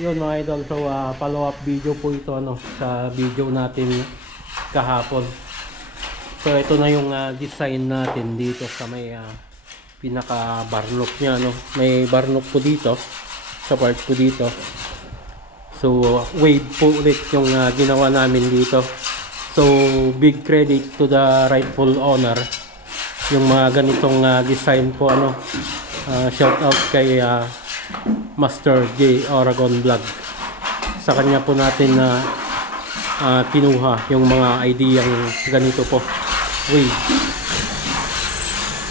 Yun mga idol, so follow up video po ito sa video natin kahapon. So ito na yung design natin dito sa may pinaka barnok nya, may barnok po dito sa part po dito. So wave po ulit yung ginawa namin dito. So big credit to the rightful owner. Yung mga ganitong design po shout out kay Master J Oragon Vlog. Sa kanya po natin kinuha yung mga ideyang ganito po. Wave.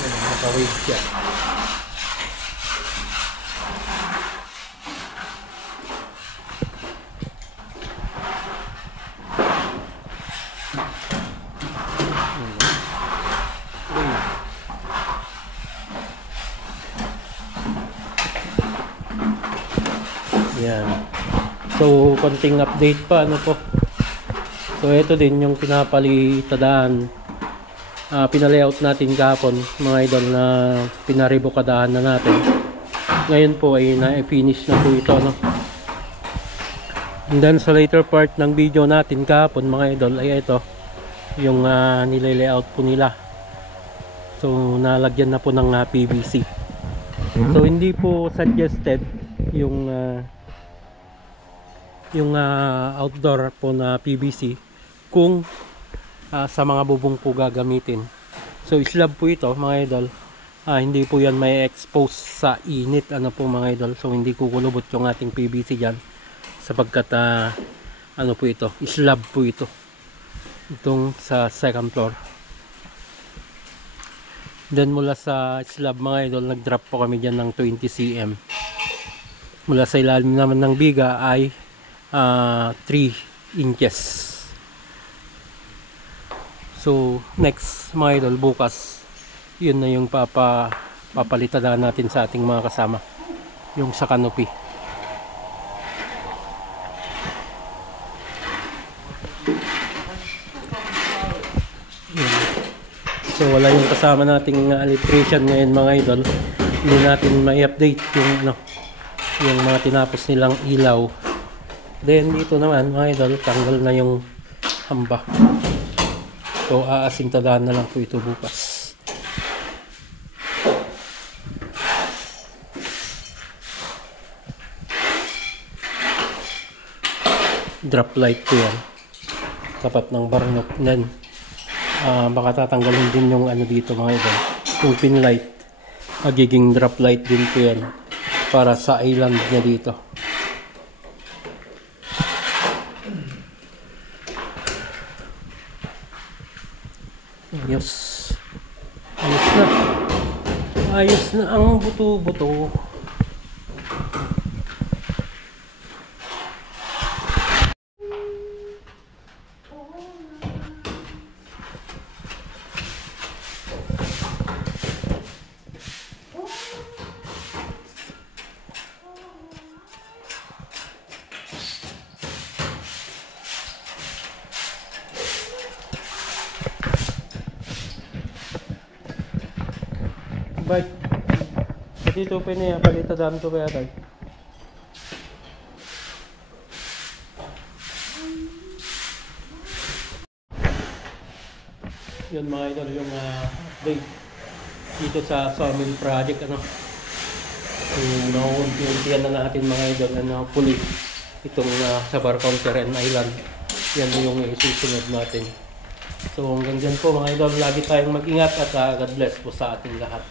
Naka-wave siya. Yan. So, konting update pa po. So, ito din yung pinapalitadaan. Pinalayout natin kahapon, mga idol, na pinaribukadaan na natin. Ngayon po ay na-finish na po ito, And then sa later part ng video natin kahapon, mga idol, ay ito yung nilalayout po nila. So, nalagyan na po ng PVC. So, hindi po suggested yung outdoor po na PVC kung sa mga bubong po gagamitin. So slab po ito mga idol, hindi po yan may expose sa init po mga idol. So hindi kukulubot yung ating PVC dyan sapagkat po ito, slab po ito itong sa second floor. Then mula sa slab mga idol, nag drop po kami dyan ng 20 cm. Mula sa ilalim naman ng biga ay 3 inches. So next mga idol, bukas yun na yung papalitadaan natin sa ating mga kasama, yung sa canopy. So wala yung kasama nating electrician ngayon mga idol, hindi natin ma-update yung mga tinapos nilang ilaw. Then dito naman mga idol, tanggal na yung hamba. So aasintadaan na lang po ito bukas. Drop light po yan, tapat ng barnok. Then baka tatanggalin din yung dito mga idol, yung pin light. Magiging drop light din po yan para sa island niya dito. Ayos na ang buto-buto. Bye. Dito pa niya, palitadaan ko kaya tayo. Yun mga idol, yung update dito sa sawmill project. So naunti-untian na natin mga idol puli itong sa bar counter and island. Yan yung isusunod natin. So hanggang dyan po mga idol, lagi tayong mag-ingat at God bless po sa ating lahat.